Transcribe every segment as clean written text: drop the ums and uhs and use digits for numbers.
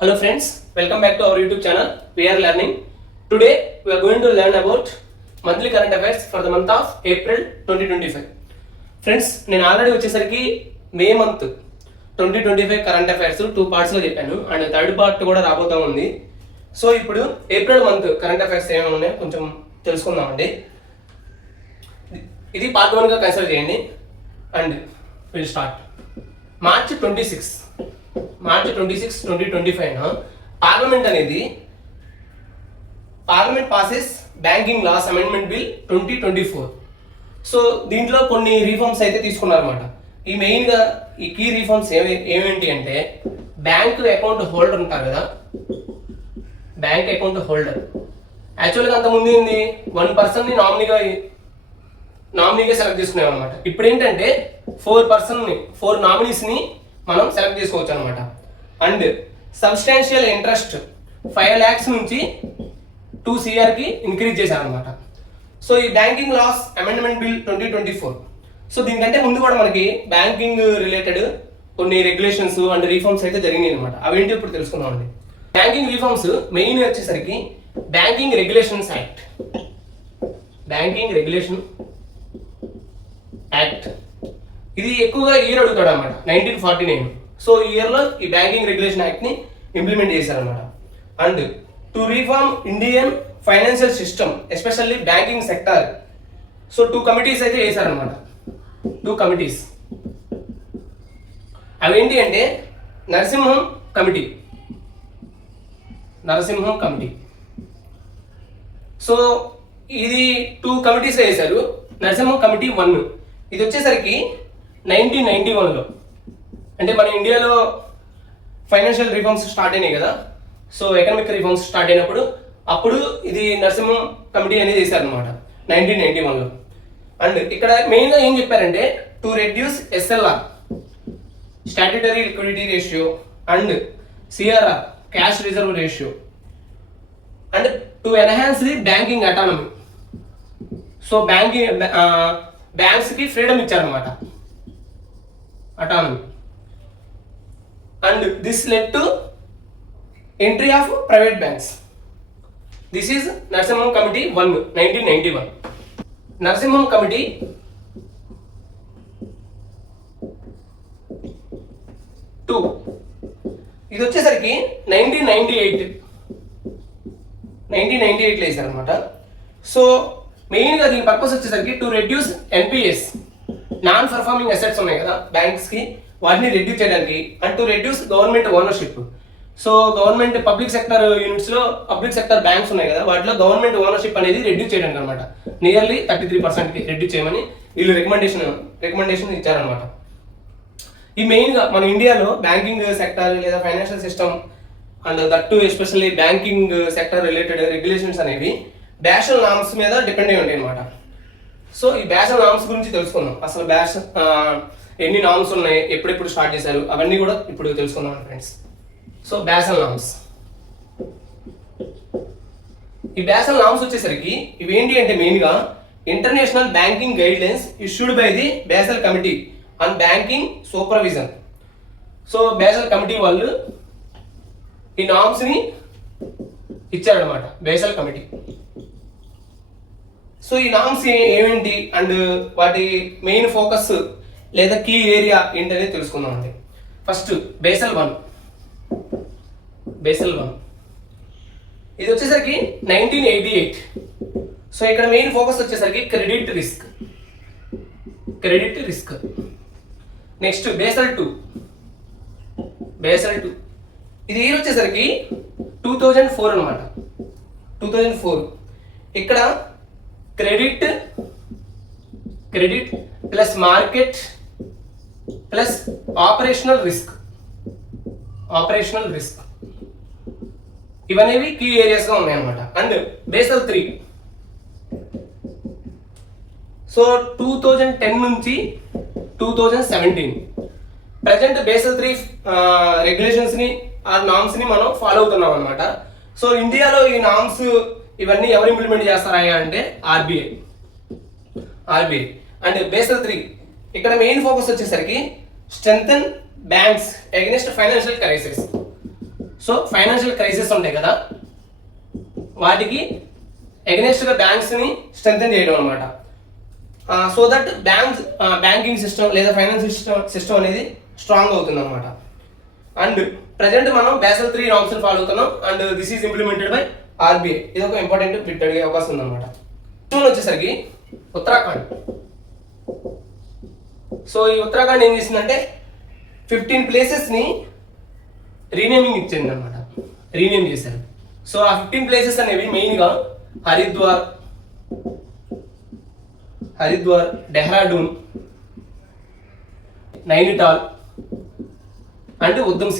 Hello friends, welcome back to our YouTube channel. We are learning. Today we are going to learn about monthly current affairs for the month of April 2025. Friends, నేను already వచ్చేసరికి May month 2025 current affairs 2 పార్ట్స్లో చెప్పాను and third part కూడా రాబోతా ఉంది. So ఇప్పుడు April month current affairs ఏమేమి ఉన్నాయో కొంచెం తెలుసుకుందామండి. ఇది పార్ట్ 1గా కన్సిడర్ చేయండి and will start. March 26, 2025 parliament passes banking laws amendment bill 2024. So దీంట్లో కొన్ని రీఫార్మ్స్ అయితే తీసుకున్నారన్నమాట. ఈ మెయిన్గా ఈ కీ రీఫార్మ్స్ ఏమేంటి అంటే బ్యాంక్ అకౌంట్ హోల్డర్ ఉంటారు కదా, బ్యాంక్ అకౌంట్ హోల్డర్ యాక్చువల్గా అంతకుముందు ఏంది 1 పర్సన్ని నామినీగా సెలెక్ట్ చేసుకునేవారు అనమాట. ఇప్పుడు ఏంటంటే 4 నామినీస్ని మనం సెలెక్ట్ చేసుకోవచ్చు అనమాట. అండ్ సబ్స్టాన్షియల్ ఇంట్రెస్ట్ 5 lakhs నుంచి 2 crకి ఇంక్రీజ్ చేశారనమాట. సో ఈ banking laws amendment bill 2024. So దీనికంటే ముందు కూడా మనకి బ్యాంకింగ్ రిలేటెడ్ కొన్ని రెగ్యులేషన్స్ అండ్ రీఫార్మ్స్ అయితే జరిగినాయి అనమాట. అవేంటి ఇప్పుడు తెలుసుకుందామండి. బ్యాంకింగ్ రీఫార్మ్స్ మెయిన్ వచ్చేసరికి బ్యాంకింగ్ రెగ్యులేషన్స్ యాక్ట్, ఇది ఎక్కువగా ఇయర్ అడుగుతాడు అనమాట, 1949. సో ఈ ఇయర్లో ఈ బ్యాంకింగ్ రెగ్యులేషన్ యాక్ట్ని ఇంప్లిమెంట్ చేశారనమాట. And to reform Indian financial system especially banking sector. So 2 committees అయితే వేశారనమాట. 2 కమిటీస్ అవేంటి అంటే నరసింహం కమిటీ. సో ఇది 2 కమిటీస్ వేశారు. నరసింహం కమిటీ 1 ఇది వచ్చేసరికి 1991లో, అంటే మన ఇండియాలో ఫైనాన్షియల్ రిఫార్మ్స్ స్టార్ట్ అయినాయి కదా. సో ఎకనామిక్ రిఫార్మ్స్ స్టార్ట్ అయినప్పుడు అప్పుడు ఇది నరసింహం కమిటీ అనేది చేశారనమాట 1991లో. అండ్ ఇక్కడ మెయిన్గా ఏం చెప్పారంటే to reduce SLR statutory liquidity ratio and CRR cash reserve ratio and to enhance the banking autonomy. So బ్యాంక్స్కి ఫ్రీడమ్ ఇచ్చారనమాట, autonomy. And this led to entry of private banks. This is Narasimham committee 1, 1991. Narasimham committee 2 ఇది వచ్చేసరికి 1998లో వేశారనమాట. So మెయిన్గా దీని purpose వచ్చేసరికి to reduce NPAs non performing assets ఉన్నాయి కదా బ్యాంక్స్కి, వాటిని రెడ్యూస్ చేయడానికి. And to reduce government ownership. So government public sector యూనిట్స్లో పబ్లిక్ సెక్టర్ బ్యాంక్స్ ఉన్నాయి కదా, వాటిలో గవర్నమెంట్ ఓనర్షిప్ అనేది రెడ్యూస్ చేయడానికి అనమాట. నియర్లీ 33%కి రెడ్యూస్ చేయమని వీళ్ళు రికమెండేషన్ ఇచ్చారనమాట. ఈ మెయిన్గా మన ఇండియాలో బ్యాంకింగ్ సెక్టర్ లేదా financial system and that especially banking sector related regulations అనేవి బ్యాషల్ నామ్స్ మీద డిపెండ్ అయి ఉంటాయి అనమాట. సో ఈ బ్యాషల్ నామ్స్ గురించి తెలుసుకుందాం. అసలు ఎన్ని నామ్స్ ఉన్నాయి, ఎప్పుడెప్పుడు స్టార్ట్ చేశారు, అవన్నీ కూడా ఇప్పుడు తెలుసుకుందాం ఫ్రెండ్స్. సో బ్యాషల్ నామ్స్, ఈ బ్యాషల్ నామ్స్ వచ్చేసరికి ఇవి ఏంటి అంటే మెయిన్గా international banking guidelines issued by the Basel committee on banking supervision. So Basel committee వాళ్ళు ఈ నామ్స్ని ఇచ్చారనమాట, బేసల్ కమిటీ. సో ఈ నామ్స్ ఏమేంటి అండ్ వాటి మెయిన్ ఫోకస్ లేదా కీ ఏరియా ఏంటనేది తెలుసుకుందాం అండి. First Basel 1. ఇది వచ్చేసరికి 1988. సో ఇక్కడ మెయిన్ ఫోకస్ వచ్చేసరికి క్రెడిట్ రిస్క్. Next Basel 2. ఇది ఇయర్ వచ్చేసరికి 2004 అనమాట. 2004 ఇక్కడ credit plus market plus operational risk ఇవనేవి కీ ఏరియాస్గా ఉన్నాయన్నమాట. And basal 3. సో 2010 నుంచి 2017 ప్రజెంట్ బేసల్ 3 రెగ్యులేషన్స్ని ఆ నామ్స్ని మనం ఫాలో అవుతున్నాం అనమాట. సో ఇండియాలో ఈ నామ్స్ ఇవన్నీ ఎవరు ఇంప్లిమెంట్ చేస్తారా అంటే ఆర్బీఐ. అండ్ బేసల్ 3 ఇక్కడ మెయిన్ ఫోకస్ వచ్చేసరికి strengthen banks against financial crisis. So financial crisis ఉంటాయి కదా, వాటికి ఎగనెస్ట్గా బ్యాంక్స్ని స్ట్రెంథెన్ చేయడం అనమాట. సో దట్ బ్యాంకింగ్ సిస్టమ్ లేదా ఫైనాన్స్ సిస్టమ్ అనేది స్ట్రాంగ్ అవుతుంది అనమాట. అండ్ ప్రజెంట్ మనం Basel III norms ఫాలో అవుతున్నాం and this is implemented by RBI. ఇది ఒక ఇంపార్టెంట్ బిట్ అడిగే అవకాశం ఉందన్నమాట. వచ్చేసరికి ఉత్తరాఖండ్. సో ఈ ఉత్తరాఖండ్ ఏం చేసిందంటే 15 ప్లేసెస్ని రీనేమింగ్ ఇచ్చింది అనమాట, రీనేమ్ చేశారు. సో ఆ 15 ప్లేసెస్ అనేవి మెయిన్గా Haridwar, Dehradun, Nainital and Udham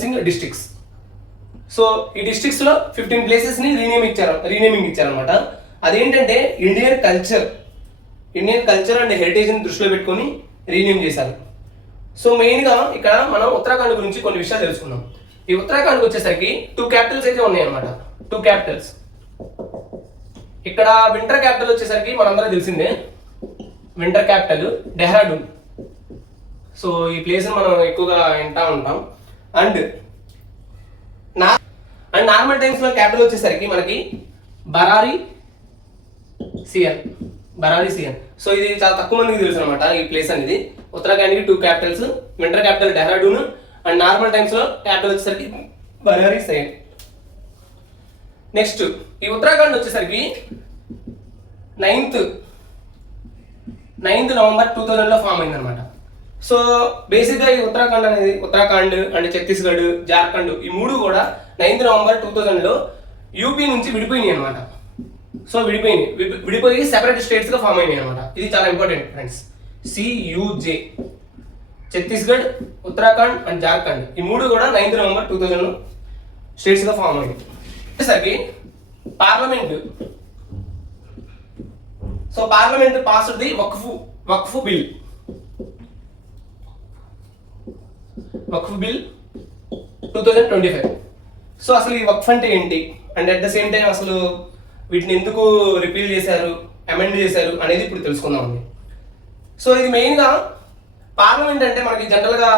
Singh districts. So ఈ డిస్ట్రిక్ట్స్లో 15 ప్లేసెస్ని రీనేమింగ్ ఇచ్చారనమాట. అదేంటంటే ఇండియన్ కల్చర్ అండ్ హెరిటేజ్ని దృష్టిలో పెట్టుకొని రీనేమ్ చేశారు. సో మెయిన్గా ఇక్కడ మనం ఉత్తరాఖండ్ గురించి కొన్ని విషయాలు తెలుసుకుందాం. ఈ ఉత్తరాఖండ్కి వచ్చేసరికి 2 క్యాపిటల్స్ అయితే ఉన్నాయన్నమాట, 2 క్యాపిటల్స్. ఇక్కడ వింటర్ క్యాపిటల్ వచ్చేసరికి మనందరూ తెలిసిందే, వింటర్ క్యాపిటల్ డెహ్రాడూన్. సో ఈ ప్లేస్ని మనం ఎక్కువగా వింటూ ఉంటాం. అండ్ నార్మల్ టైమ్స్లో క్యాపిటల్ వచ్చేసరికి మనకి బరారి సియన్. సో ఇది చాలా తక్కువ మందికి తెలుసు అనమాట ఈ ప్లేస్ అనేది. ఉత్తరాఖండ్కి 2 Capitals, winter capital Dehradun and normal టైమ్స్లో క్యాపిటల్ వచ్చేసరికి బరారి సియన్. నెక్స్ట్ ఈ ఉత్తరాఖండ్ వచ్చేసరికి 9th నవంబర్ 2000లో ఫామ్ అయింది అనమాట. సో బేసిక్గా ఈ ఉత్తరాఖండ్ అండ్ ఛత్తీస్గఢ్, జార్ఖండ్ ఈ 3 కూడా 9th నవంబర్ 2000లో యూపీ నుంచి విడిపోయినాయి అనమాట. సో విడిపోయి సెపరేట్ స్టేట్స్గా ఫామ్ అయినాయి అనమాట. ఇది చాలా important friends. CUJ, Chhattisgarh, Uttarakhand and Jharkhand ఈ 3 కూడా 9th నవంబర్ 2000లో స్టేట్స్గా ఫామ్ అయింది. వచ్చేసరికి parliament. So parliament passed the Waqf bill 2025. So అసలు ఈ వక్ఫ్ అంటే ఏంటి and at the same time అసలు వీటిని ఎందుకు రిపీల్ చేశారు, అమెండ్ చేశారు అనేది ఇప్పుడు తెలుసుకుందామండి. సో ఇది మెయిన్గా పార్లమెంట్ అంటే మనకి జనరల్గా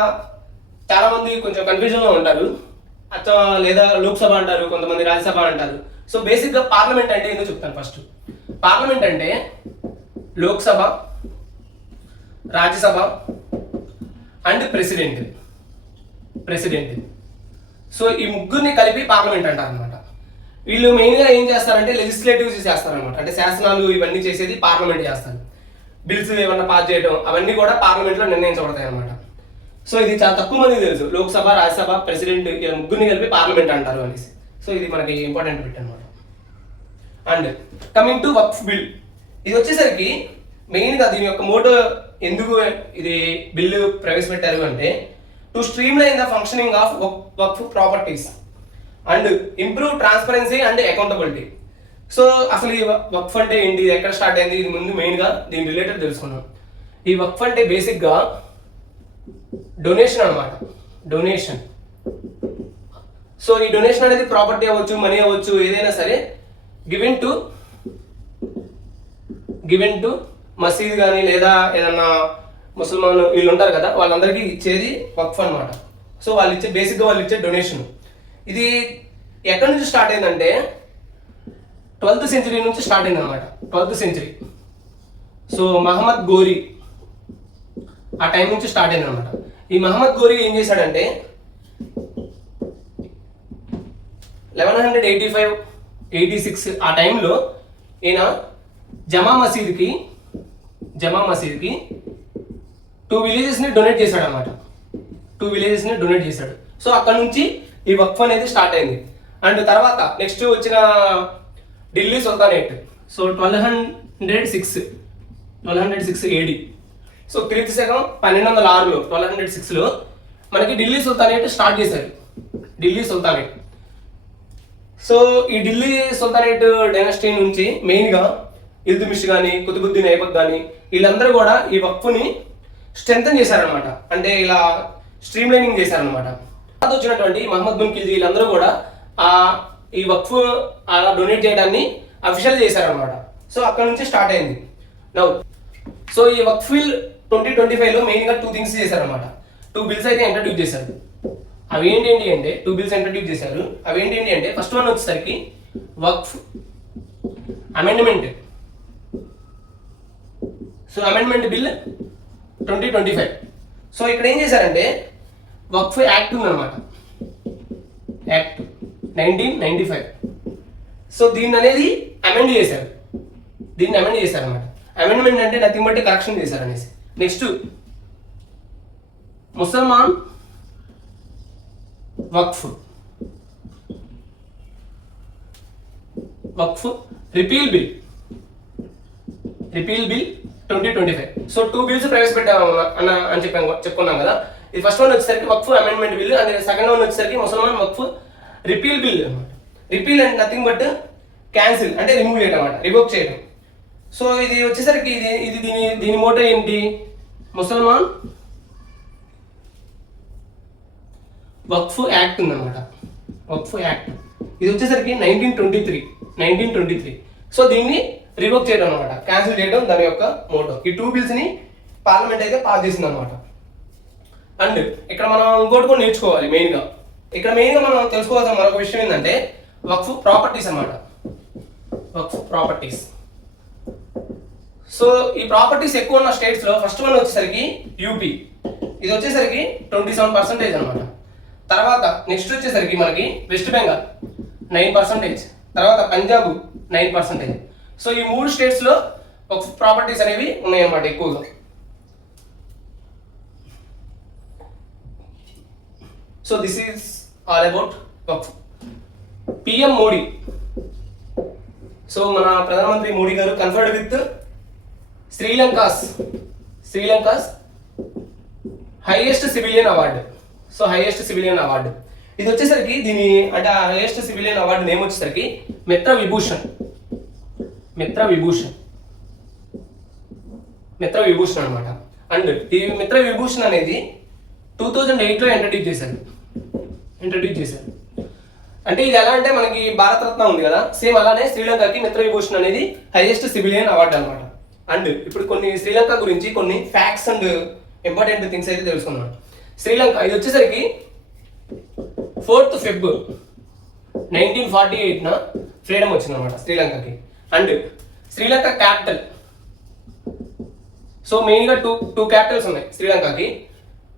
చాలామంది కొంచెం కన్ఫ్యూజన్లో ఉంటారు. లేదా లోక్సభ అంటారు, కొంతమంది రాజ్యసభ అంటారు. సో బేసిక్గా పార్లమెంట్ అంటే ఏంటో చెప్తాను. ఫస్ట్ పార్లమెంట్ అంటే Lok Sabha, Rajya Sabha and president. So ఈ ముగ్గురిని కలిపి పార్లమెంట్ అంటారు అనమాట. వీళ్ళు మెయిన్గా ఏం చేస్తారంటే లెజిస్లేటివ్స్ చేస్తారనమాట. అంటే శాసనాలు ఇవన్నీ చేసేది పార్లమెంట్ చేస్తారు. బిల్స్ ఏమన్నా పాస్ చేయడం అవన్నీ కూడా పార్లమెంట్లో నిర్ణయించబడతాయి అనమాట. సో ఇది చాలా తక్కువ మందికి తెలుసు, లోక్సభ, రాజ్యసభ, ప్రెసిడెంట్ ఇలా ముగ్గురిని కలిపి పార్లమెంట్ అంటారు అనేసి. సో ఇది మనకి ఇంపార్టెంట్ బిట్ అనమాట. And coming to Waqf bill, ఇది వచ్చేసరికి మెయిన్గా దీని యొక్క మోటో ఎందుకు ఇది బిల్లు ప్రవేశపెట్టారు అంటే to streamline the functioning of Waqf properties and improve transparency and accountability. So అసలు ఈ వక్ఫ్ అంటే ఏంటి, ఇది ఎక్కడ స్టార్ట్ అయింది, ఇది ముందు మెయిన్గా దీని రిలేటెడ్ తెలుసుకున్నాం. ఈ వక్ఫ్ అంటే బేసిక్గా డొనేషన్ అనమాట, డొనేషన్. సో ఈ డొనేషన్ అనేది ప్రాపర్టీ అవ్వచ్చు, మనీ అవ్వచ్చు, ఏదైనా సరే గివెన్ టు మసీద్ కానీ లేదా ఏదన్నా ముసల్మాన్ వీళ్ళు ఉంటారు కదా, వాళ్ళందరికీ ఇచ్చేది వక్ఫ్ అనమాట. సో వాళ్ళు ఇచ్చే డొనేషన్. ఇది ఎక్కడి నుంచి స్టార్ట్ అయిందంటే 12th century నుంచి స్టార్ట్ అయింది అనమాట. 12th century. So Mohammad Ghori ఆ టైం నుంచి స్టార్ట్ అయింది అనమాట. ఈ మహమ్మద్ గోరీ ఏం చేశాడంటే 1185-86 ఆ టైంలో ఈయన జమా మసీద్కి 2 విలేజెస్ని డొనేట్ చేశాడు అనమాట. 2 విలేజెస్ని డొనేట్ చేశాడు. సో అక్కడ నుంచి ఈ వక్ఫ్ అనేది స్టార్ట్ అయింది. అండ్ తర్వాత నెక్స్ట్ వచ్చిన Delhi sultanate. So 1206 AD. So క్రీస్తు శకం 1206లో 1206లో మనకి ఢిల్లీ సుల్తానేట్ స్టార్ట్ చేశారు. ఢిల్లీ సుల్తానేట్. సో ఈ ఢిల్లీ సుల్తానేట్ డైనాసిటీ నుంచి మెయిన్గా ఇల్తుమిష్ కానీ, కుతుబుద్దీన్ ఐబక్ కానీ వీళ్ళందరూ కూడా ఈ వక్ఫ్ని స్ట్రెంథన్ చేశారనమాట. అంటే ఇలా స్ట్రీమ్లైనింగ్ చేశారనమాట. తర్వాత వచ్చినటువంటి మహమ్మద్ బిన్ ఖిల్జీ వీళ్ళందరూ కూడా ఈ వక్ఫ్ అలా డొనేట్ చేయడాన్ని అఫీషియల్ చేశారనమాట. సో అక్కడ నుంచి స్టార్ట్ అయింది. నౌ సో ఈ వక్ఫ్ బిల్ 2025లో మెయిన్గా 2 థింగ్స్ చేశారనమాట. 2 బిల్స్ అయితే ఇంట్రడ్యూస్ చేశారు. అవి ఏంటి అంటే 2 బిల్స్ ఇంట్రడ్యూస్ చేశారు. అవి ఏంటి అంటే ఫస్ట్ వన్ వచ్చేసరికి Waqf amendment. So amendment bill 2025. So ఇక్కడ ఏం చేశారంటే వక్ఫ్ యాక్ట్ ఉందన్నమాట, యాక్ట్ 1995. సో దీన్ని అనేది అమెండ్ చేశారు, అన్నమాట. అమెండ్మెంట్ అంటే నథింగ్ బట్టి కరెక్షన్ చేశారు అనేసి. Next Musalman Waqf repeal bill 2025. So 2 bills ప్రవేశపెట్టాము అని చెప్పుకున్నాం కదా. ఇది ఫస్ట్ వన్ వచ్చేసరికి Waqf amendment bill, and second one వచ్చేసరికి ముసల్మాన్ వక్ఫ్ రిపీల్ బిల్ అనమాట. రిపీల్ అంటే నథింగ్ బట్ క్యాన్సిల్, అంటే రిమూవ్ చేయడం అనమాట, రివోక్ చేయడం. సో ఇది వచ్చేసరికి ఇది దీని మోటో ఏంటి, ముసల్మాన్ వక్ఫ్ యాక్ట్ ఉందన్నమాట, వక్ఫ్ యాక్ట్. ఇది వచ్చేసరికి 1923. సో దీన్ని రివోక్ చేయడం అనమాట, క్యాన్సిల్ చేయడం దాని యొక్క మోటో. ఈ 2 బిల్స్ ని పార్లమెంట్ అయితే పాస్ చేసింది అనమాట. అండ్ ఇక్కడ మనం ఇంకోటి కూడా నేర్చుకోవాలి. మెయిన్గా మనం తెలుసుకోవాల్సిన మరొక విషయం ఏంటంటే వక్ఫ్ ప్రాపర్టీస్ అనమాట, వక్ఫ్ ప్రాపర్టీస్. సో ఈ ప్రాపర్టీస్ ఎక్కువ ఉన్న స్టేట్స్ లో ఫస్ట్ వన్ వచ్చేసరికి యూపీ, ఇది వచ్చేసరికి 27% అనమాట. తర్వాత నెక్స్ట్ వచ్చేసరికి మనకి వెస్ట్ బెంగాల్ 9%, తర్వాత పంజాబ్ 9%. సో ఈ 3 స్టేట్స్ లో వక్ఫ్ ప్రాపర్టీస్ అనేవి ఉన్నాయన్నమాట ఎక్కువగా. So this is all about Waqf. PM Modi, so మన ప్రధానమంత్రి మోడీ గారు conferred with Sri Lanka's highest civilian award. So highest civilian award ఇది వచ్చేసరికి దీని అంటే హైయెస్ట్ సివిలియన్ అవార్డు నేమ్ వచ్చేసరికి మిత్ర విభూషణ్ అనమాట. అండ్ ఈ మిత్ర విభూషణ్ అనేది 2008లో ఇంట్రడ్యూస్ చేశారు. అంటే ఇది ఎలా అంటే మనకి భారతరత్న ఉంది కదా, సేమ్ అలానే శ్రీలంకకి మిత్ర విభూషణ్ అనేది హైయెస్ట్ సివిలియన్ అవార్డు అనమాట. అండ్ ఇప్పుడు కొన్ని శ్రీలంక గురించి కొన్ని ఫ్యాక్ట్స్ అండ్ ఇంపార్టెంట్ థింగ్స్ అయితే తెలుసుకున్నాం. శ్రీలంక ఇది వచ్చేసరికి 4th February 1948 ఫ్రీడమ్ వచ్చింది అనమాట శ్రీలంకకి. అండ్ శ్రీలంక క్యాపిటల్, సో మెయిన్గా టూ క్యాపిటల్స్ ఉన్నాయి శ్రీలంకకి.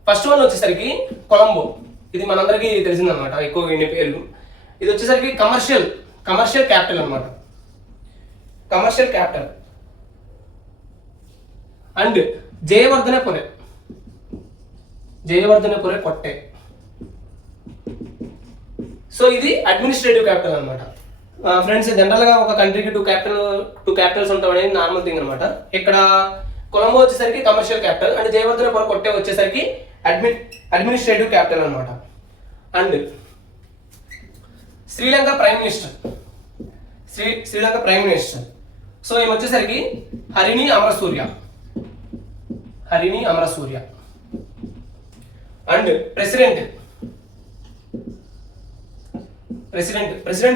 ఫస్ట్ వన్ వచ్చేసరికి కొలంబో, ఇది మనందరికీ తెలిసిందనమాట, ఎక్కువ వినే పేర్లు. ఇది వచ్చేసరికి కమర్షియల్ క్యాపిటల్ అనమాట, కమర్షియల్ క్యాపిటల్. అండ్ జయవర్ధనపురే కొట్టే. సో ఇది అడ్మినిస్ట్రేటివ్ క్యాపిటల్ అనమాట. ఫ్రెండ్స్ జనరల్గా ఒక కంట్రీకి 2 క్యాపిటల్స్ ఉంటాం అనేది నార్మల్ థింగ్ అనమాట. ఇక్కడ కొలంబో వచ్చేసరికి కమర్షియల్ క్యాపిటల్, అండ్ జయవర్ధనపుర కొట్టే వచ్చేసరికి అడ్మినిస్ట్రేటివ్ క్యాపిటల్ అనమాట. And Sri Lanka prime minister so ఏమి వచ్చేసరికి హరిణి అమరసూర్య. అండ్ ప్రెసిడెంట్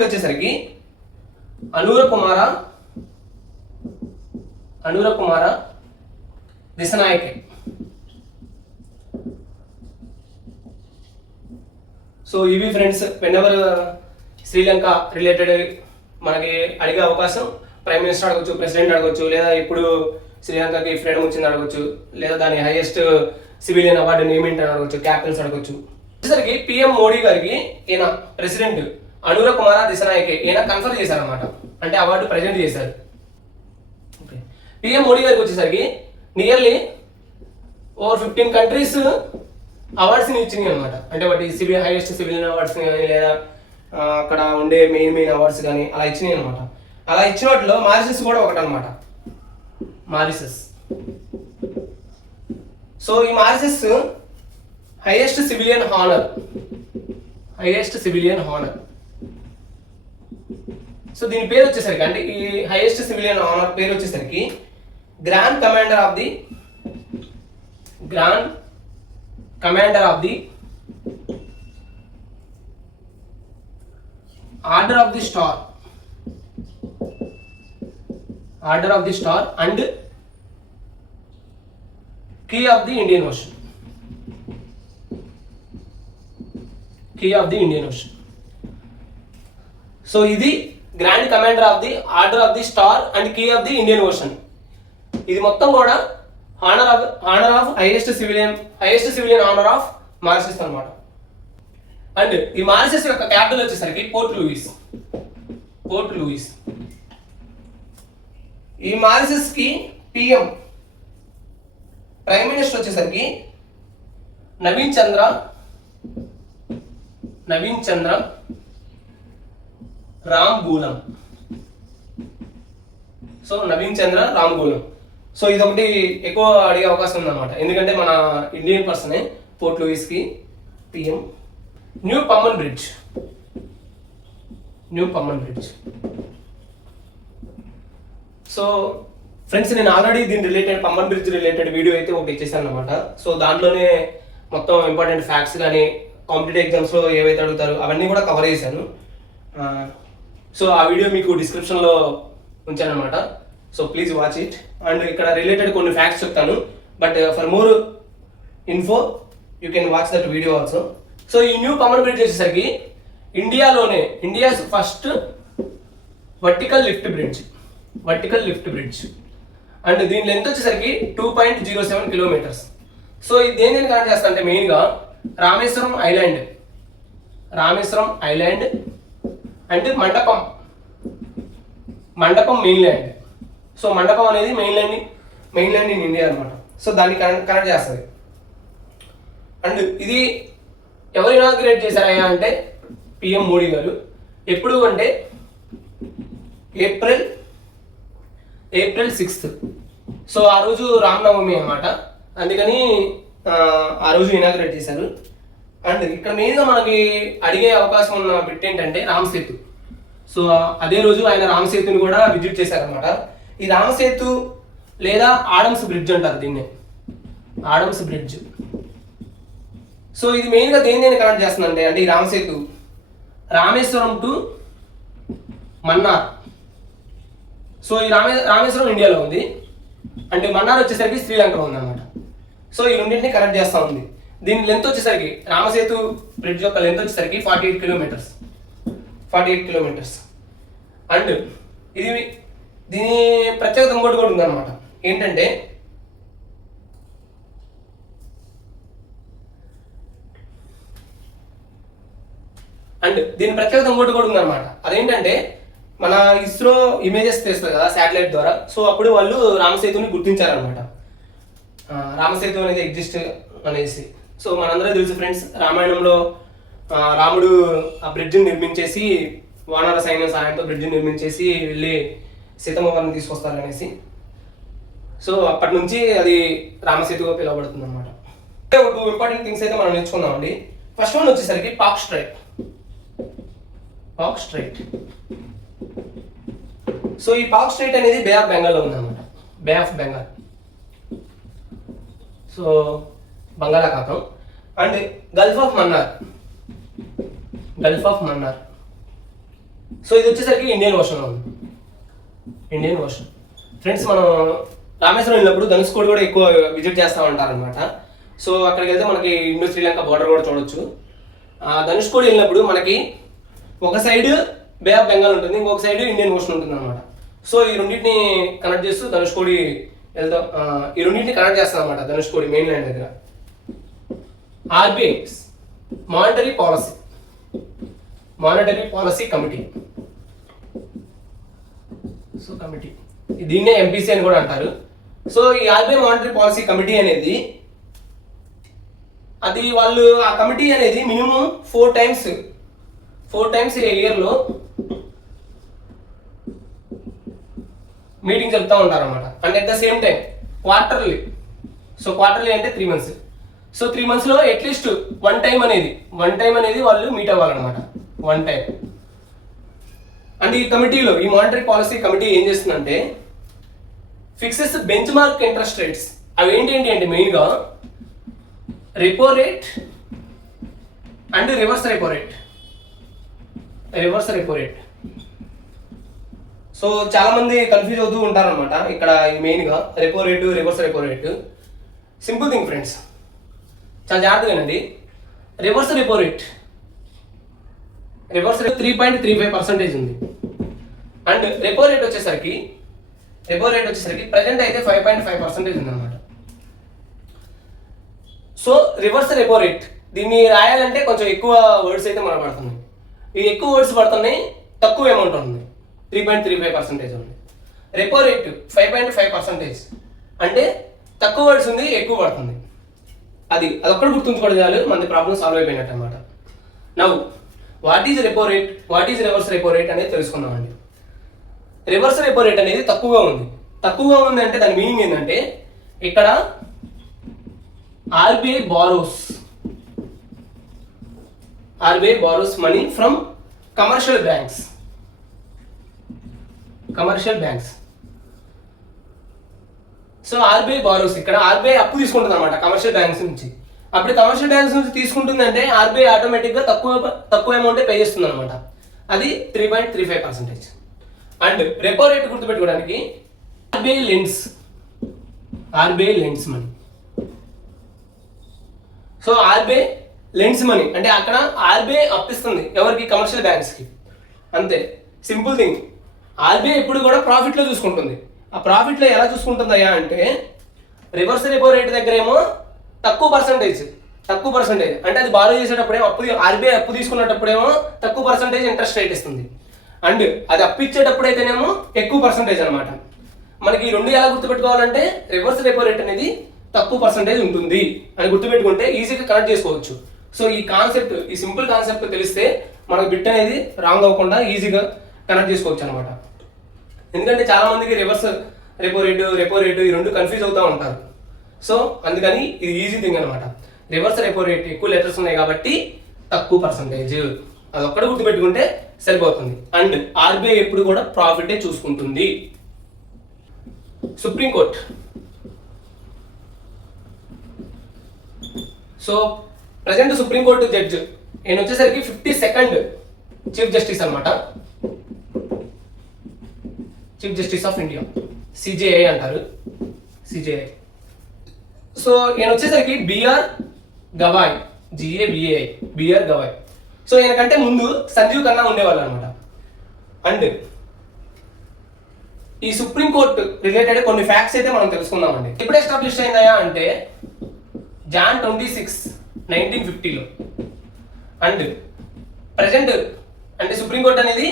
వచ్చేసరికి అనూర కుమార దిశనాయకే. సో ఇవి ఫ్రెండ్స్, వెనెవర్ శ్రీలంక రిలేటెడ్ మనకి అడిగే అవకాశం, ప్రైమ్ మినిస్టర్ అడగచ్చు, ప్రెసిడెంట్ అడగచ్చు, లేదా ఇప్పుడు శ్రీలంకకి ఫ్రీడమ్ వచ్చింది అడగచ్చు, లేదా దాని హైయెస్ట్ సివిలియన్ అవార్డు నేమ్ ఏంటి అని అడగచ్చు, క్యాపిటల్స్ అడగచ్చు. వచ్చేసరికి పిఎం మోడీ గారికి ఈయన ప్రెసిడెంట్ అనూర కుమార దిశనాయకే ఈయన కన్ఫర్ చేశారనమాట, అంటే అవార్డు ప్రజెంట్ చేశారు. ఓకే, పిఎం మోడీ గారికి వచ్చేసరికి నియర్లీ ఓవర్ 15 కంట్రీస్ అవార్డ్స్ని ఇచ్చినాయి అనమాట. అంటే వాటి హైయెస్ట్ సివిలియన్ అవార్డ్స్ని కానీ, లేదా అక్కడ ఉండే మెయిన్ అవార్డ్స్ కానీ అలా ఇచ్చినాయి అనమాట. అలా ఇచ్చిన వాటిలో మారిషస్ కూడా ఒకటి అనమాట, మారిషస్. సో ఈ Mauritius highest civilian honour. So దీని పేరు వచ్చేసరికి, అంటే ఈ హైయెస్ట్ సివిలియన్ హానర్ పేరు వచ్చేసరికి grand commander of the order of the star and key of the Indian Ocean. Key of the Indian Ocean. So ఇది grand commander of the order of the star and key of the Indian Ocean. ఇది మొత్తం కూడా honour of highest civilian honour of Mauritius అన్నమాట. And ఈ Mauritius యొక్క capital వచ్చేసరికి Port Louis. ఈ Mauritius కి పిఎం ప్రైమ్ మినిస్టర్ వచ్చేసరికి నవీన్ చంద్ర రామ్గూలం. సో నవీన్ చంద్ర రామ్గూలం. సో ఇదొకటి ఎక్కువ అడిగే అవకాశం ఉందన్నమాట, ఎందుకంటే మన ఇండియన్ పర్సనే పోర్ట్ లూయిస్ కి PM. New Pamban bridge. So friends, నేను ఆల్రెడీ దీని related Pamban bridge related video అయితే ఒకటి ఇచ్చేసాను అనమాట. సో దాంట్లోనే మొత్తం ఇంపార్టెంట్ ఫ్యాక్ట్స్ కానీ కాంపిటేటివ్ ఎగ్జామ్స్లో ఏవైతే అడుగుతారో అవన్నీ కూడా కవర్ చేశాను. సో ఆ వీడియో మీకు డిస్క్రిప్షన్లో ఉంచాను అనమాట. So please watch it. And ఇక్కడ రిలేటెడ్ కొన్ని ఫ్యాక్ట్స్ చెప్తాను, but for more info you can watch that video also. So ఈ న్యూ పమ్మన్ బ్రిడ్జ్ వచ్చేసరికి India's first vertical lift bridge. And దీని లెంత్ వచ్చేసరికి 2.07 కిలోమీటర్స్. సో ఇది దేని కనెక్ట్ చేస్తా అంటే మెయిన్గా రామేశ్వరం ఐలాండ్ అండ్ మండపం మెయిన్ల్యాండ్. సో మండపం అనేది మెయిన్ల్యాండ్ ఇన్ ఇండియా అనమాట. సో దాన్ని కనెక్ట్ చేస్తుంది. అండ్ ఇది ఎవరు ఇనాగ్రేట్ చేశారయ్యా అంటే పిఎం మోడీ గారు. ఎప్పుడు అంటే ఏప్రిల్ 6th. సో ఆ రోజు రామనవమి అనమాట, అందుకని ఆ రోజు ఇనాగ్రేట్ చేశారు. అండ్ ఇక్కడ మెయిన్గా మనకి అడిగే అవకాశం ఉన్న బిట్ ఏంటంటే రామ్ సేతు. సో అదే రోజు ఆయన రామ్ సేతుని కూడా విజిట్ చేశారనమాట. ఈ రామ్ సేతు లేదా ఆడమ్స్ బ్రిడ్జ్ అంటారు దీన్ని, ఆడమ్స్ బ్రిడ్జ్. సో ఇది మెయిన్గా దేని కనెక్ట్ చేస్తుందంటే అంటే ఈ రామ్ సేతు రామేశ్వరం టు మన్నార్. సో ఈ రామేశ్వరం ఇండియాలో ఉంది, అంటే మన్నార్ వచ్చేసరికి శ్రీలంకలో ఉంది అనమాట. సో ఈ రెండింటిని కనెక్ట్ చేస్తూ ఉంది. దీని లెంత్ వచ్చేసరికి రామసేతు బ్రిడ్జ్ యొక్క లెంత్ వచ్చేసరికి 48 కిలోమీటర్స్. అండ్ దీని ప్రత్యేకత ఇంకోటి కూడా ఉందన్నమాట. ఏంటంటే అదేంటంటే మన ఇస్రో ఇమేజెస్ తీస్తుంది కదా శాటిలైట్ ద్వారా. సో అప్పుడు వాళ్ళు రామసేతుని గుర్తించారనమాట, రామసేతు అనేది ఎగ్జిస్ట్ అనేసి. సో మనందరూ తెలుసు ఫ్రెండ్స్, రామాయణంలో రాముడు ఆ బ్రిడ్జిని నిర్మించేసి వానర సైన్యం సహాయంతో బ్రిడ్జిని నిర్మించేసి వెళ్ళి సీతమ్మవారిని తీసుకొస్తారనేసి. సో అప్పటి నుంచి అది రామసేతుగా పిలువబడుతుంది అనమాట. 2 ఇంపార్టెంట్ థింగ్స్ అయితే మనం నేర్చుకుందామండి. ఫస్ట్ వన్ వచ్చేసరికి పాక్ స్ట్రైట్. సో ఈ పాక్ స్ట్రైట్ అనేది బే ఆఫ్ బెంగాల్లో ఉందన్నమాట, బే ఆఫ్ బెంగాల్. సో బంగాళాఖాతం. And Gulf of Mannar. So ఇది వచ్చేసరికి ఇండియన్ ఓషన్లో ఉంది. ఫ్రెండ్స్, మనం రామేశ్వరం వెళ్ళినప్పుడు ధనుష్కోడి కూడా ఎక్కువ విజిట్ చేస్తూ ఉంటారు అనమాట. సో అక్కడికి వెళ్తే మనకి ఇండో శ్రీలంక బోర్డర్ కూడా చూడొచ్చు. ధనుష్కోడి వెళ్ళినప్పుడు మనకి ఒక సైడ్ బే ఆఫ్ బెంగాల్ ఉంటుంది, ఇంకొక సైడ్ ఇండియన్ ఓషన్ ఉంటుంది అనమాట. సో ఈ రెండింటిని కనెక్ట్ చేస్తూ ధనుష్కోడి ఈ రెండింటిని కనెక్ట్ చేస్తాం అనమాట ధనుష్కోడి మెయిన్ ల్యాండ్ దగ్గర. RBI monetary policy committee. So committee దీన్నే ఎంపీసీ అని కూడా అంటారు. సో ఈ ఆర్బీఐ మానిటరీ పాలసీ కమిటీ అనేది వాళ్ళు ఆ కమిటీ అనేది మినిమం 4 టైమ్స్ ఇయర్లో మీటింగ్ చెప్తా ఉంటారు అనమాట. And at the same time quarterly. So quarterly అంటే 3 months. సో 3 monthsలో అట్లీస్ట్ వన్ టైం అనేది వాళ్ళు మీట్ అవ్వాలన్నమాట, 1 time. అండ్ ఈ కమిటీలో ఈ మానిటరీ పాలసీ కమిటీ ఏం చేస్తుందంటే fixes benchmark interest rates. అవి ఏంటి అంటే మెయిన్గా repo rate and reverse repo rate. So చాలా మంది కన్ఫ్యూజ్ అవుతూ ఉంటారనమాట ఇక్కడ మెయిన్గా repo rate, reverse repo rate. Simple thing friends, చాలా జాగ్రత్తగానండి. Reverse repo rate reverse rate 3.35% ఉంది. అండ్ రెపో రేట్ వచ్చేసరికి ప్రజెంట్ అయితే 5.5% ఉంది అనమాట. సో రివర్స్ రెపో రేట్ దీన్ని రాయాలంటే కొంచెం ఎక్కువ వర్డ్స్ అయితే మన పడుతున్నాయి. ఈ ఎక్కువ వర్డ్స్ పడుతున్నాయి, తక్కువ అమౌంట్ ఉంది, 3.35% ఉంది. రెపో రేట్ 5.5% అంటే తక్కువ వర్డ్స్ ఉంది, ఎక్కువ పడుతుంది. అది ఒక్కటి గుర్తుంచుకోవడం చాలు, మన ప్రాబ్లం సాల్వ్ అయిపోయినట్టు అనమాట. నవ్వు what is repo rate, what is reverse repo rate అనేది తెలుసుకుందామండి. రివర్స్ రెపో రేట్ అనేది తక్కువగా ఉంది అంటే దాని మీనింగ్ ఏంటంటే ఇక్కడ RBI borrows money from commercial banks. So RBI borrows, ఇక్కడ ఆర్బీఐ అప్పు తీసుకుంటుంది అనమాట కమర్షియల్ బ్యాంక్స్ నుంచి. అప్పుడు కమర్షియల్ బ్యాంక్స్ నుంచి తీసుకుంటుందంటే ఆర్బీఐ ఆటోమేటిక్గా తక్కువ అమౌంట్ పే చేస్తుంది అనమాట. అది 3.35%. అండ్ రెపో రేట్ గుర్తుపెట్టుకోవడానికి RBI lends money. So RBI lends money అంటే అక్కడ ఆర్బీఐ అప్పిస్తుంది ఎవరికి, కమర్షియల్ బ్యాంక్స్కి. అంతే, సింపుల్ థింగ్. ఆర్బీఐ ఎప్పుడు కూడా ప్రాఫిట్లో చూసుకుంటుంది. ఆ ప్రాఫిట్లో ఎలా చూసుకుంటుందయ్యా అంటే రివర్స్ రెపో రేట్ దగ్గర ఏమో తక్కువ పర్సంటేజ్ అంటే అది బారో చేసేటప్పుడేమో ఆర్బీఐ అప్పు తీసుకునేటప్పుడేమో తక్కువ పర్సంటేజ్ ఇంట్రెస్ట్ రేట్ ఇస్తుంది. అండ్ అది అప్పు ఇచ్చేటప్పుడు అయితేనేమో ఎక్కువ పర్సంటేజ్ అనమాట. మనకి ఈ రెండు ఎలా గుర్తుపెట్టుకోవాలంటే రివర్స్ రెపో రేట్ అనేది తక్కువ పర్సంటేజ్ ఉంటుంది అని గుర్తుపెట్టుకుంటే ఈజీగా కనెక్ట్ చేసుకోవచ్చు. సో ఈ సింపుల్ కాన్సెప్ట్ తెలిస్తే మనకు బిట్ అనేది రాంగ్ అవ్వకుండా ఈజీగా కనెక్ట్ చేసుకోవచ్చు అనమాట. ఎందుకంటే చాలా మందికి రివర్స్ రెపో రేటు ఈ రెండు కన్ఫ్యూజ్ అవుతూ ఉంటారు. సో అందుకని ఇది ఈజీ థింగ్ అనమాట. రివర్స్ రెపో రేట్ ఎక్కువ లెటర్స్ ఉన్నాయి కాబట్టి తక్కువ పర్సంటేజ్, అది ఒక్కడే గుర్తుపెట్టుకుంటే సరిపోతుంది. అండ్ ఆర్బీఐ ఎప్పుడు కూడా ప్రాఫిటే చూసుకుంటుంది. Supreme court, so present supreme court judge నేను వచ్చేసరికి 52nd చీఫ్ జస్టిస్ అనమాట. Chief justice of India, CJI అంటారు, సిజేఐ. సో నేను వచ్చేసరికి BR Gavai, BR Gavai. So ఈయనకంటే ముందు సంజీవ్ ఖన్నా ఉండేవాళ్ళు అనమాట. అండ్ ఈ సుప్రీంకోర్టు రిలేటెడ్ కొన్ని ఫ్యాక్ట్స్ అయితే మనం తెలుసుకుందామండి. ఎప్పుడు ఎస్టాబ్లిష్ అయిందయా అంటే జాన్ 26, 1950లో. అండ్ ప్రజెంట్ అంటే సుప్రీంకోర్టు అనేది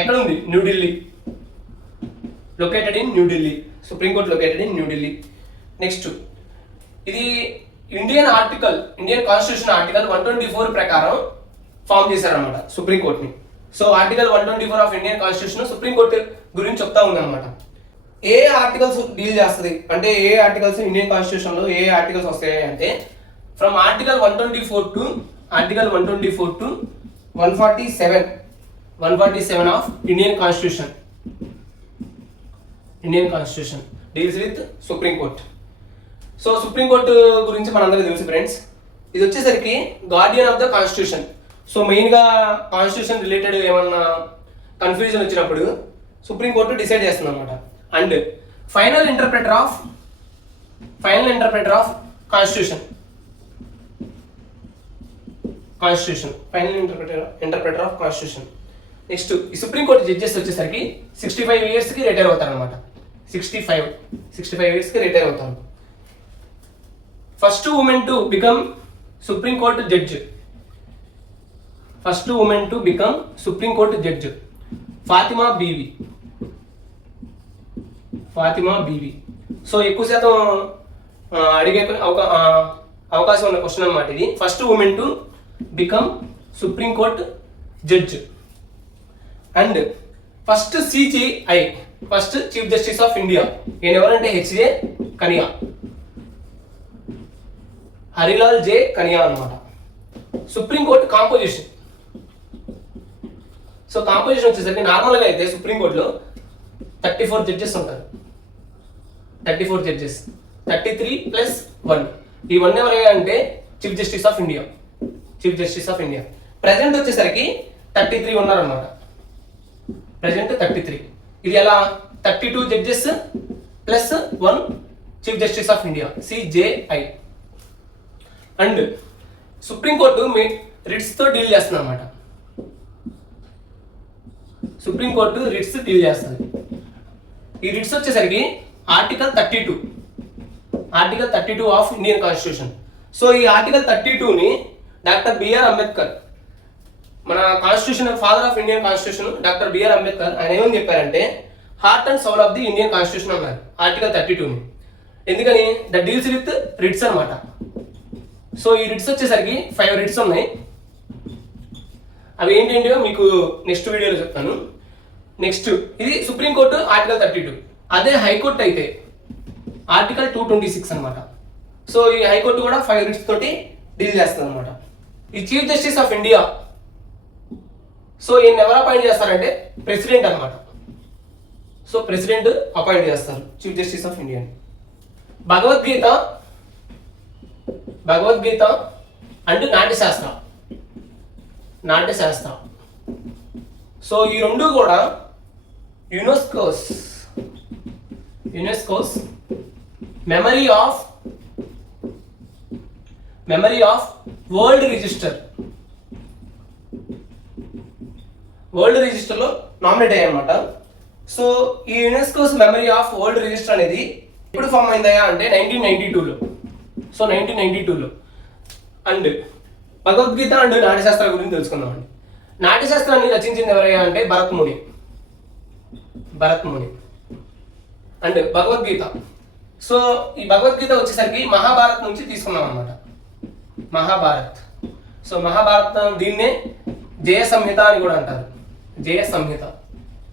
ఎక్కడ ఉంది, New Delhi, located in New Delhi. Supreme court located in New Delhi. Next ఇది ఇండియన్ కాన్స్టిట్యూషన్ ఆర్టికల్ 124 ప్రకారం ఫామ్ చేశారనమాట సుప్రీంకోర్టుని. So article 124 of Indian constitution supreme court గురించి చెప్తా ఉందన్నమాట. ఏ ఆర్టికల్స్ డీల్ చేస్తుంది అంటే ఏ ఆర్టికల్స్ ఇండియన్ కాన్స్టిట్యూషన్ లో ఏ ఆర్టికల్స్ వస్తాయి అంటే from article 124 to 147 of Indian constitution deals with supreme court. So supreme court గురించి మనందరికీ తెలుసు ఫ్రెండ్స్. ఇది వచ్చేసరికి Guardian of the constitution. So మెయిన్గా కాన్స్టిట్యూషన్ రిలేటెడ్ ఏమన్నా కన్ఫ్యూజన్ వచ్చినప్పుడు సుప్రీంకోర్టు డిసైడ్ చేస్తుంది అనమాట. And final interpreter of constitution, final interpreter of constitution. Next ఈ సుప్రీంకోర్టు జడ్జెస్ వచ్చేసరికి 65 yearsకి రిటైర్ అవుతారు అనమాట. 65 yearsకి రిటైర్ అవుతారు. First women to become supreme court judge Fatima BV. So ఎక్కువ శాతం అడిగే అవకాశం ఉన్న క్వశ్చన్ అన్నమాట ఇది. First women to become supreme court judge. And first CGI, first chief justice of India, ఈయన ఎవరంటే హెచ్జే కనియా, హరిలాల్ జే కనియా అనమాట. Supreme court composition. సో కాంపోజిషన్ వచ్చేసరికి నార్మల్గా అయితే సుప్రీంకోర్టులో 34 జడ్జెస్ ఉంటారు. 34 జడ్జెస్, 33 + 1. ఈ 1 ఎవరయ్యా అంటే chief justice of India. Present వచ్చేసరికి 33 ఉన్నారనమాట. ప్రెసెంట్ 33. ఇది ఎలా 32 judges + 1 chief justice of India, CJI. And supreme court రిట్స్తో డీల్ చేస్తుంది అనమాట. సుప్రీంకోర్టు రిట్స్ డీల్ చేస్తుంది. ఈ రిట్స్ వచ్చేసరికి article 32 of Indian constitution. So ఈ ఆర్టికల్ 32ని డాక్టర్ బిఆర్ అంబేద్కర్, మన constitution father of Indian constitution doctor BR Ambedkar, ఆయన ఏమని చెప్పారంటే heart and soul of the Indian constitution అన్నారు ఆర్టికల్ 32ని. ఎందుకని? ద డీల్స్ విత్ రిట్స్ అనమాట. సో ఈ రిట్స్ వచ్చేసరికి 5 రిట్స్ ఉన్నాయి. అవి ఏంటంటే మీకు నెక్స్ట్ వీడియోలో చెప్తాను. నెక్స్ట్ ఇది సుప్రీంకోర్టు ఆర్టికల్ 32. అదే హైకోర్టు అయితే ఆర్టికల్ 226 అనమాట. సో ఈ హైకోర్టు కూడా 5 రిట్స్ తోటి డీల్ చేస్తుంది అనమాట. ఈ chief justice of India, so ఈయన ఎవరు అపాయింట్ చేస్తారంటే ప్రెసిడెంట్ అనమాట. సో ప్రెసిడెంట్ అపాయింట్ చేస్తారు chief justice of India. Bhagavad Gita and Natyashastra. So ఈ రెండు కూడా యునెస్కోస్ మెమరీ ఆఫ్ వరల్డ్ రిజిస్టర్లో నామినేట్ అయ్యాయన్నమాట. సో ఈ UNESCO's memory of world register అనేది ఎప్పుడు ఫామ్ అయిందయా అంటే 1992లో. సో 1992లో. అండ్ భగవద్గీత అండ్ నాట్యశాస్త్ర గురించి తెలుసుకుందామండి. నాట్యశాస్త్రాన్ని రచించింది ఎవరయ్యా అంటే భరత్ ముని. అండ్ భగవద్గీత, సో ఈ భగవద్గీత వచ్చేసరికి మహాభారత్ నుంచి తీసుకున్నాం అనమాట. సో మహాభారతం దీన్నే జయ సంహిత అని కూడా అంటారు.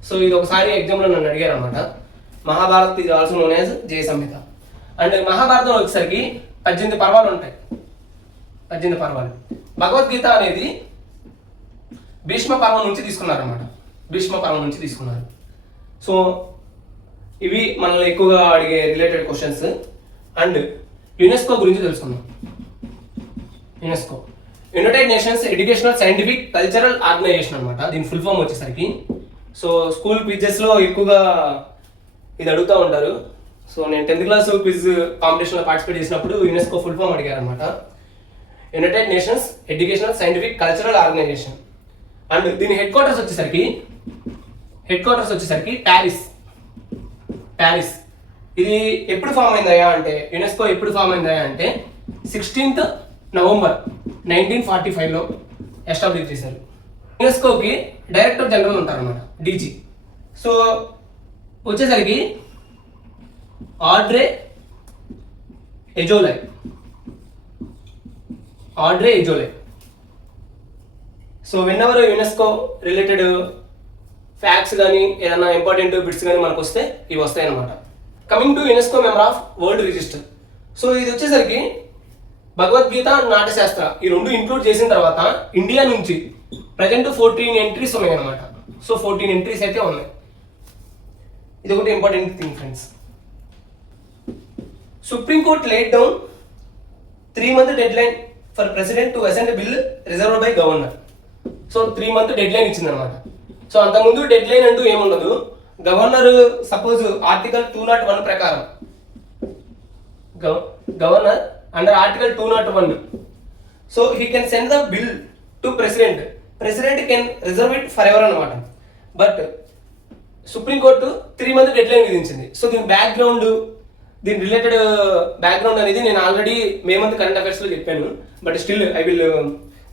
సో ఇది ఒకసారి ఎగ్జామ్లో నన్ను అడిగారు అనమాట. మహాభారత్ ఇది also known as Jaya Samhita. And మహాభారతంలో వచ్చేసరికి 18 పర్వాలు ఉంటాయి. భగవద్గీత అనేది భీష్మ పర్వం నుంచి తీసుకున్నారు. సో ఇవి మనల్ని ఎక్కువగా అడిగే రిలేటెడ్ క్వశ్చన్స్. అండ్ యునెస్కో గురించి తెలుసుకుందాం. United Nations Educational Scientific Cultural Organization అనమాట. దీని ఫుల్ ఫామ్ వచ్చేసరికి, సో స్కూల్ క్విజెస్లో ఎక్కువగా ఇది అడుగుతూ ఉంటారు. సో నేను 10th క్లాస్ క్విజ్ కాంపిటీషన్లో పార్టిసిపేట్ చేసినప్పుడు యునెస్కో ఫుల్ ఫామ్ అడిగారు అనమాట. United Nations Educational Scientific Cultural Organization. And దీని హెడ్ క్వార్టర్స్ వచ్చేసరికి ప్యారిస్. ఇది ఎప్పుడు ఫామ్ అయిందయా అంటే యునెస్కో ఎప్పుడు ఫామ్ అయిందయా అంటే 16th నవంబర్ 1945లో ఎస్టాబ్లిష్ చేశారు. యునెస్కోకి డైరెక్టర్ జనరల్ ఉంటారన్నమాట, డీజీ. సో వచ్చేసరికి Audrey Azoulay. So whenever UNESCO related facts కానీ ఏదైనా ఇంపార్టెంట్ బిట్స్ కానీ మనకు వస్తే ఇవి వస్తాయి అన్నమాట. Coming to UNESCO member of world register. So ఇది వచ్చేసరికి భగవద్గీత, నాట్యశాస్త్ర ఈ రెండు ఇంక్లూడ్ చేసిన తర్వాత ఇండియా నుంచి ప్రజెంట్ 14 ఎంట్రీస్ ఉన్నాయి అనమాట. సో 14 ఎంట్రీస్ అయితే ఉన్నాయి. ఇది ఒకటి important thing friends. Supreme Court laid down 3 month deadline for president to ascend bill reserved by governor. So 3 month deadline ఇచ్చింది అనమాట. సో అంతకుముందు డెడ్లైన్ అంటూ ఏముండదు. గవర్నర్ సపోజ్ ఆర్టికల్ 201 ప్రకారం governor under article 201, so he can send the bill to president can reserve it for ever అనమాట. But supreme court 3 month deadline విధించింది. So దీని related background అనేది నేను ఆల్రెడీ మే మంత్ కరెంట్ అఫైర్స్లో చెప్పాను. But still I will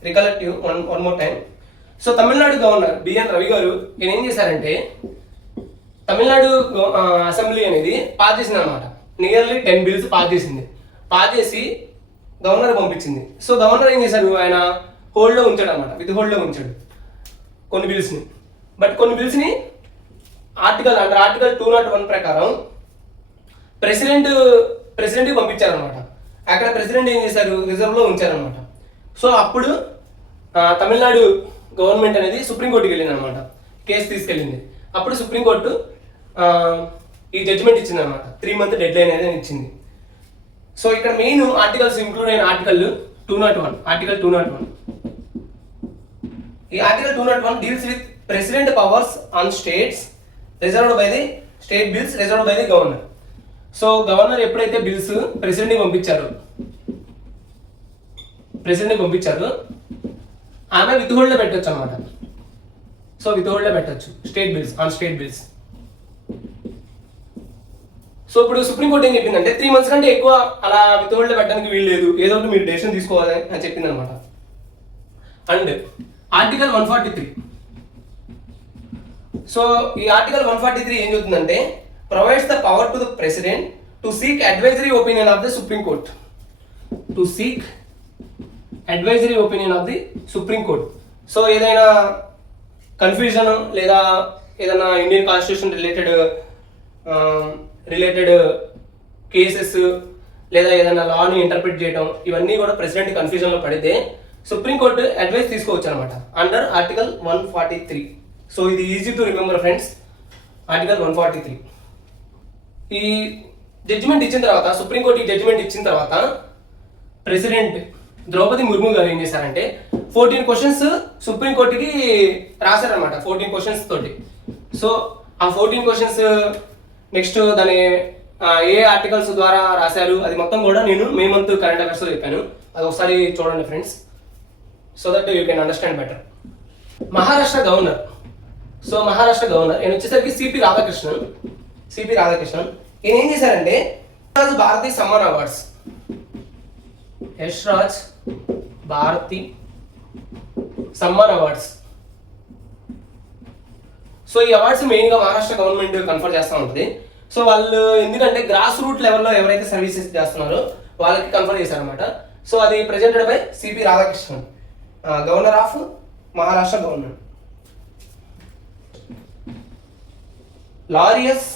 recollect you one more time. So Tamil Nadu governor BN Ravi గారు ఈయన ఏం చేశారంటే తమిళనాడు అసెంబ్లీ అనేది పాస్ చేసింది అనమాట. నియర్లీ 10 bills పాస్ చేసి గవర్నర్ పంపించింది. సో గవర్నర్ ఏం చేశారు, ఆయన హోల్డ్లో ఉంచాడు అనమాట, విత్ హోల్డ్లో ఉంచాడు కొన్ని బిల్స్ని. బట్ కొన్ని బిల్స్ని ఆర్టికల్ 201 ప్రకారం ప్రెసిడెంట్కి పంపించారనమాట. అక్కడ ప్రెసిడెంట్ ఏం చేశారు, రిజర్వ్లో ఉంచారనమాట. సో అప్పుడు తమిళనాడు గవర్నమెంట్ అనేది సుప్రీంకోర్టుకి వెళ్ళింది అనమాట, కేసు తీసుకెళ్ళింది. అప్పుడు సుప్రీంకోర్టు ఈ జడ్జిమెంట్ ఇచ్చింది అనమాట, 3 month డెడ్లైన్ అనేది ఇచ్చింది. సో ఇక్కడ మెయిన్ ఆర్టికల్స్ ఇంక్లూడ్ అయిన ఆర్టికల్ 201. ఈ article 201 deals with president powers on states reserved by the state bills reserved by the governor. So governor ఎప్పుడైతే బిల్స్ ప్రెసిడెంట్కి పంపించారు ఆమె విత్ హోల్డ్లో పెట్టొచ్చు అనమాట. సో వితౌట్లే పెట్టచ్చు state bills on state bills. So ఇప్పుడు supreme court ఏం చెప్పిందంటే 3 months కంటే ఎక్కువ అలా వితౌట్లే పెట్టడానికి వీలు లేదు, ఏదో ఒకటి మీరు డెసిషన్ తీసుకోవాలి అని చెప్పింది అనమాట. And article 143. సో ఈ ఆర్టికల్ 143 ఏం చెప్తుందంటే provides the power to the president to seek advisory opinion of the supreme court. To seek advisory opinion of the supreme court. So ఏదైనా కన్ఫ్యూజన్ లేదా ఏదైనా ఇండియన్ కాన్స్టిట్యూషన్ రిలేటెడ్ కేసెస్ లేదా ఏదైనా లాని interpret చేయడం, ఇవన్నీ కూడా ప్రెసిడెంట్ కన్ఫ్యూజన్లో పడితే సుప్రీంకోర్టు అడ్వైస్ తీసుకోవచ్చు అనమాట అండర్ ఆర్టికల్ 143. సో ఇది easy to remember friends, article 143. ఈ జడ్జిమెంట్ ఇచ్చిన తర్వాత, సుప్రీంకోర్టు ఈ జడ్జిమెంట్ ఇచ్చిన తర్వాత ప్రెసిడెంట్ ద్రౌపది ముర్ము గారు ఏం చేశారంటే 14 questions సుప్రీంకోర్టుకి రాశారనమాట, 14 questions తోటి. సో ఆ 14 questions నెక్స్ట్ దాని ఏ ఆర్టికల్స్ ద్వారా రాశారు అది మొత్తం కూడా నేను మే మంత్ కరెంట్ అఫైర్స్లో చెప్పాను, అది ఒకసారి చూడండి friends, so that you can understand better. Maharashtra governor. So Maharashtra governor ఈయన వచ్చేసరికి సిపి రాధాకృష్ణన్. ఈయన ఏం చేశారంటే Bharatiya Samman awards, Yashraj Bharati Samman awards. So ఈ అవార్డ్స్ మెయిన్గా మహారాష్ట్ర గవర్నమెంట్ కన్ఫర్ చేస్తూ ఉంటుంది. సో వాళ్ళు ఎందుకంటే గ్రాస్ రూట్ లెవెల్లో ఎవరైతే సర్వీసెస్ చేస్తున్నారో వాళ్ళకి కన్ఫర్ చేశారనమాట. సో అది presented by CP Radhakrishnan, governor of Maharashtra government. Laureus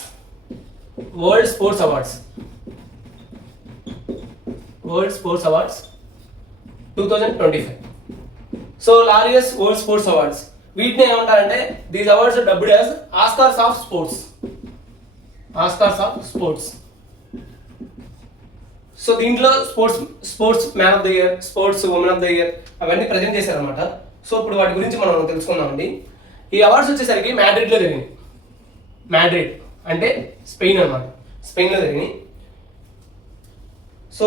world sports awards, world sports awards 2025. So Laureus world sports awards వీటిని ఏమంటారంటే these awards dubbed as Oscars of sports, Oscars of sports. So దీంట్లో sports man of the year, sports women of the year అవన్నీ present చేశారనమాట. సో ఇప్పుడు వాటి గురించి మనం తెలుసుకుందామండి. ఈ అవార్డ్స్ వచ్చేసరికి మ్యాడ్రిడ్లో జరిగింది. మ్యాడ్రిడ్ అంటే స్పెయిన్ అనమాట, స్పెయిన్లో జరిగింది. So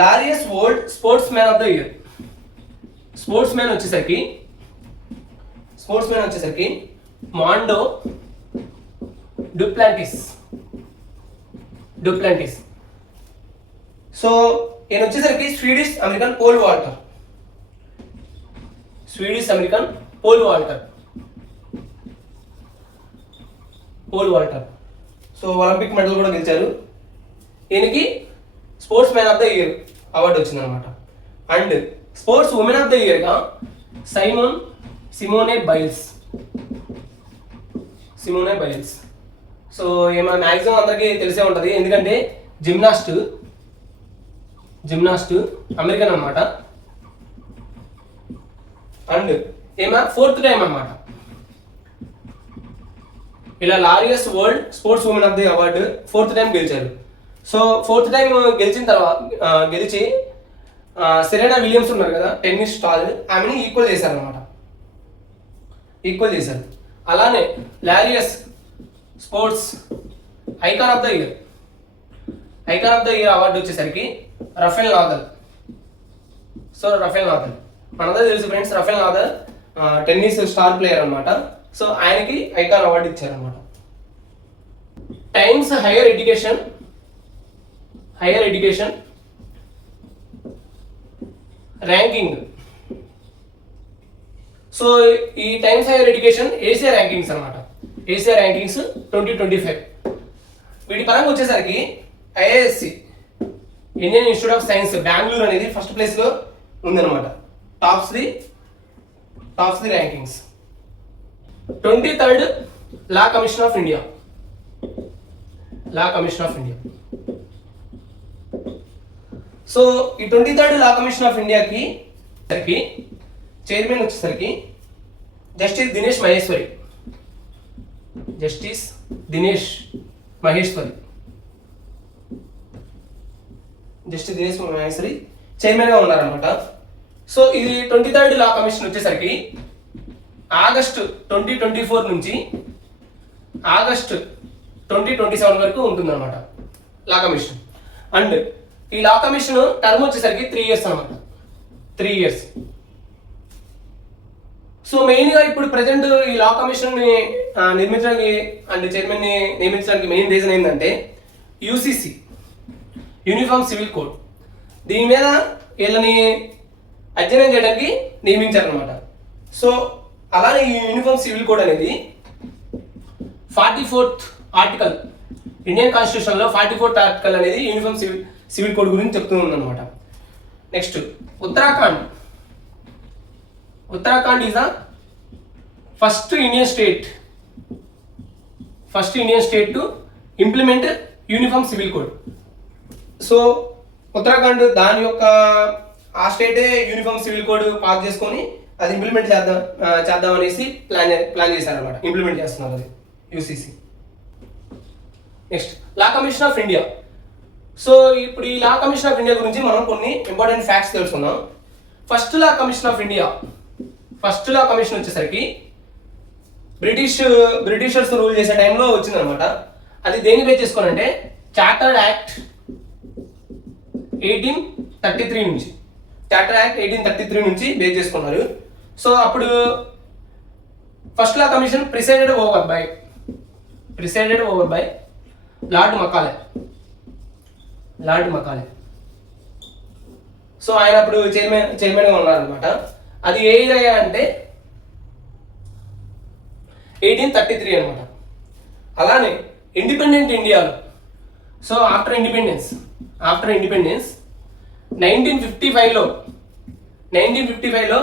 Laureus world sports man of the year, sports man వచ్చేసరికి మాండో డుప్లాంటిస్. సో ఈయన వచ్చేసరికి Swedish American pole vaulter. So Olympic medal కూడా గెలిచారు. ఈయనకి sports man of the year award వచ్చిందనమాట. And sports women of the ఇయర్గా Simone Biles. So ఏమో maximum అందరికీ తెలిసే ఉంటుంది, ఎందుకంటే జిమ్నాస్ట్ అమెరికన్ అనమాట. అండ్ ఏమో 4th టైం అనమాట ఇలా Laureus world sports women of the award 4th time గెలిచారు. సో 4th టైం గెలిచి సెరెనా విలియమ్స్ ఉన్నారు కదా టెన్నిస్ స్టార్, ఆమెని ఈక్వల్ చేశారు. అలానే Laureus sports icon of the year award వచ్చేసరికి Rafael Nadal. So Rafael Nadal మనందరూ తెలుసు friends, Rafael Nadal tennis star player అనమాట. సో ఆయనకి ఐకాన్ అవార్డు ఇచ్చారనమాట. Times higher education ranking. So ఈ Times higher education Asia rankings అనమాట, Asia rankings 2025. వీటి పరంగా వచ్చేసరికి IISc Indian institute of science Bengaluru అనేది ఫస్ట్ ప్లేస్లో ఉందన్నమాట. Tops the rankings. 23rd law commission of India. So ఈ 23rd లా కమిషన్ ఆఫ్ ఇండియాకి చైర్మన్ వచ్చేసరికి జస్టిస్ దినేష్ మహేశ్వరి చైర్మన్గా ఉన్నారనమాట. సో ఇది 23rd లా కమిషన్ వచ్చేసరికి ఆగస్టు 2024 నుంచి ఆగస్టు 2027 వరకు ఉంటుందన్నమాట లా కమిషన్. అండ్ ఈ లా కమిషన్ టర్మ్ వచ్చేసరికి 3 years అనమాట. 3 years. సో మెయిన్గా ఇప్పుడు ప్రజెంట్ ఈ లా కమిషన్ని నిర్మించడానికి అండ్ చైర్మన్ని నియమించడానికి మెయిన్ రీజన్ ఏంటంటే యూసీసీ, యూనిఫామ్ సివిల్ కోడ్. దీని మీద వీళ్ళని అధ్యయనం చేయడానికి నియమించారనమాట. సో అలానే ఈ యూనిఫామ్ సివిల్ కోడ్ అనేది 44th ఆర్టికల్, ఇండియన్ కాన్స్టిట్యూషన్లో 44th ఆర్టికల్ అనేది యూనిఫామ్ సివిల్ కోడ్ గురించి చెప్తూ ఉందన్నమాట. Next Uttarakhand is the first Indian state to implement uniform civil code. So Uttarakhand దాని యొక్క ఆ స్టేటే యూనిఫామ్ సివిల్ కోడ్ పాస్ చేసుకొని అది ఇంప్లిమెంట్ చేద్దాం అనేసి ప్లాన్ చేశారనమాట. ఇంప్లిమెంట్ చేస్తున్నారు అది UCC. Next law commission of India. So ఇప్పుడు ఈ లా కమిషన్ ఆఫ్ ఇండియా గురించి మనం కొన్ని ఇంపార్టెంట్ ఫ్యాక్ట్స్ తెలుసుకుందాం. ఫస్ట్ లా కమిషన్ వచ్చేసరికి బ్రిటిషర్స్ రూల్ చేసే టైంలో వచ్చిందనమాట. అది దేని బేస్ చేసుకోనంటే చార్టర్డ్ యాక్ట్ 1833 నుంచి బేస్ చేసుకున్నారు. సో అప్పుడు first law commission presided over by lord మకాలే. So ఆయన అప్పుడు చైర్మన్గా ఉన్నారనమాట. అది ఏ ఇయర్ అంటే 1833 అనమాట. అలానే ఇండిపెండెంట్ ఇండియాలో, సో ఆఫ్టర్ ఇండిపెండెన్స్ 1955లో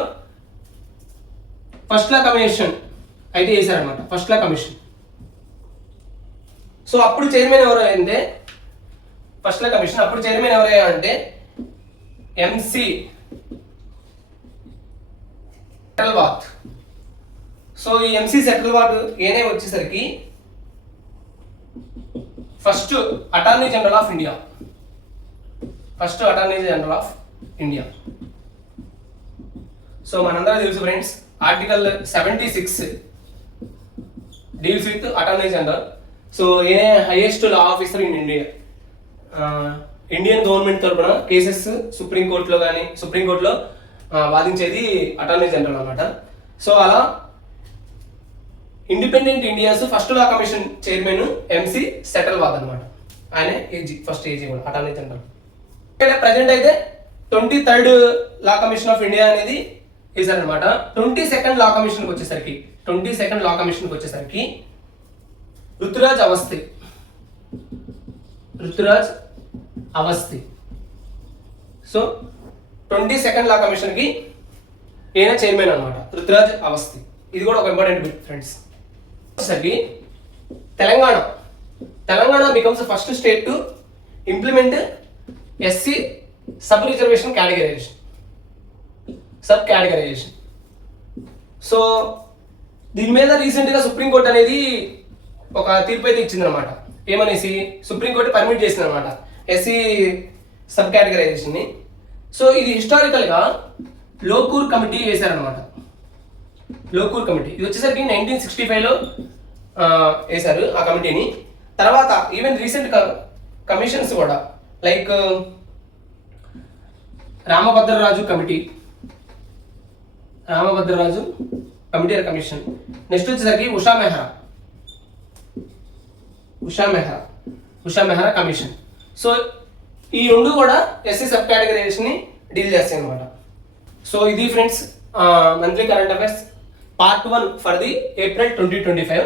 ఫస్ట్ లా కమిషన్ అయితే వేశారనమాట. First law commission. సో అప్పుడు చైర్మన్ ఎవరు అంటే ఫస్ట్ లా కమిషన్ అప్పుడు చైర్మన్ ఎవరయ్యా అంటే ఎంసి సెటిల్వాత్. సో ఈ ఎంసి సెటిల్వాత్ ఏనే వచ్చేసరికి first attorney general of India. So మనందరూ తెలుసు friends, article 76 deals with attorney general. So a highest law officer in India, Indian government తరపున కేసెస్ సుప్రీంకోర్టులో వాదించేది అటార్నీ జనరల్ అనమాట. సో అలా independent India's first law commission chairman MC Setalvad అనమాట. ఆయన first AG కూడా అటార్నీ జనరల్. ప్రజెంట్ అయితే 23rd law commission of India అనేది వేశారనమాట. 22nd లా కమిషన్కి వచ్చేసరికి రుతురాజ్ అవస్థి. సో 22nd లా కమిషన్కి ఈయన చైర్మన్ అనమాట, రుతురాజ్ అవస్థి. ఇది కూడా ఒక ఇంపార్టెంట్ బిట్ ఫ్రెండ్స్. వచ్చేసరికి Telangana becomes first state to implement SC sub categorisation. So దీని మీద రీసెంట్గా సుప్రీంకోర్టు అనేది ఒక తీర్పు అయితే ఇచ్చిందనమాట. ఏమనేసి సుప్రీంకోర్టు పర్మిట్ చేసింది అనమాట ఎస్సీ సబ్ కేటగరైజేషన్ని. సో ఇది హిస్టారికల్గా లోకూర్ కమిటీ వేశారనమాట. లోకూర్ కమిటీ ఇది వచ్చేసరికి 1965లో వేశారు ఆ కమిటీని. తర్వాత ఈవెన్ రీసెంట్ కమిషన్స్ కూడా like Ramabhadraraju committee commission. Next వచ్చేసరికి ఉషా మెహ్రా కమిషన్. సో ఈ రెండు కూడా ఎస్సీ సబ్ కేటగరైజేషన్ని డీల్ చేస్తాయి అనమాట. సో ఇది friends monthly current affairs part 1 for the April 2025.